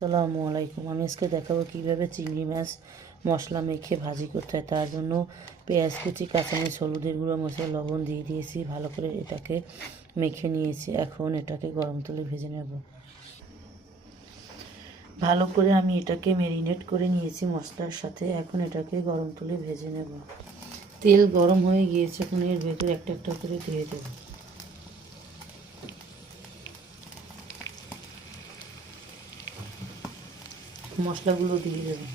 আসসালামু আলাইকুম। আমি আজকে দেখাবো কীভাবে চিংড়ি মাছ মশলা মেখে ভাজি করতে হয়। তার জন্য পেঁয়াজ কুচি, কাঁচামরিচ, হলুদের গুঁড়ো মশলা লবণ দিয়ে দিয়েছি। ভালো করে এটাকে মেখে নিয়েছি। এখন এটাকে গরম তুলে ভেজে নেব। ভালো করে আমি এটাকে ম্যারিনেট করে নিয়েছি মশলার সাথে। এখন এটাকে গরম তুলে ভেজে নেব। তেল গরম হয়ে গিয়েছে, এখন এর ভেতরে একটা একটা করে দিয়ে দেবো। মশলাগুলো দিয়ে দেবো।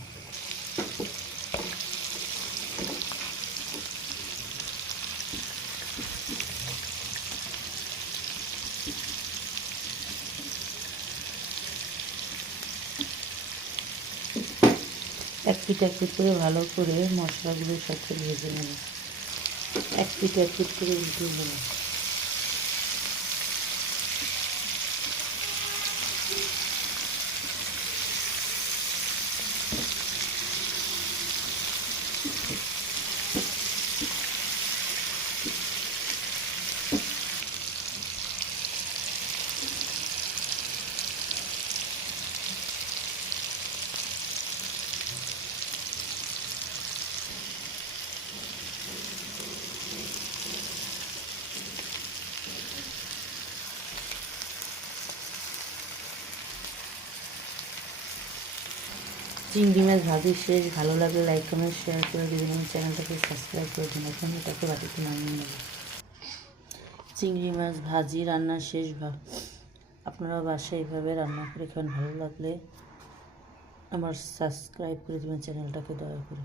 এক পিঠ এক পিঠ করে ভালো করে মশলাগুলোর সাথে ভেজে নেব। এক পিঠ এক পিঠ করে উল্টে নেব। চিংড়ি মাছ ভাজি শেষ, ভালো লাগলে লাইক কমেন্ট শেয়ার করে দেবেন। এবং চ্যানেলটাকে সাবস্ক্রাইব করে দিন, এখন এটাকে বাটিতে নামিয়ে নেব। চিংড়ি মাছ ভাজি, রান্না শেষ ভাব আপনারা বাসায় এইভাবে রান্না করে খান, ভালো লাগলে আমার সাবস্ক্রাইব করে দেবেন চ্যানেলটাকে, দয়া করে।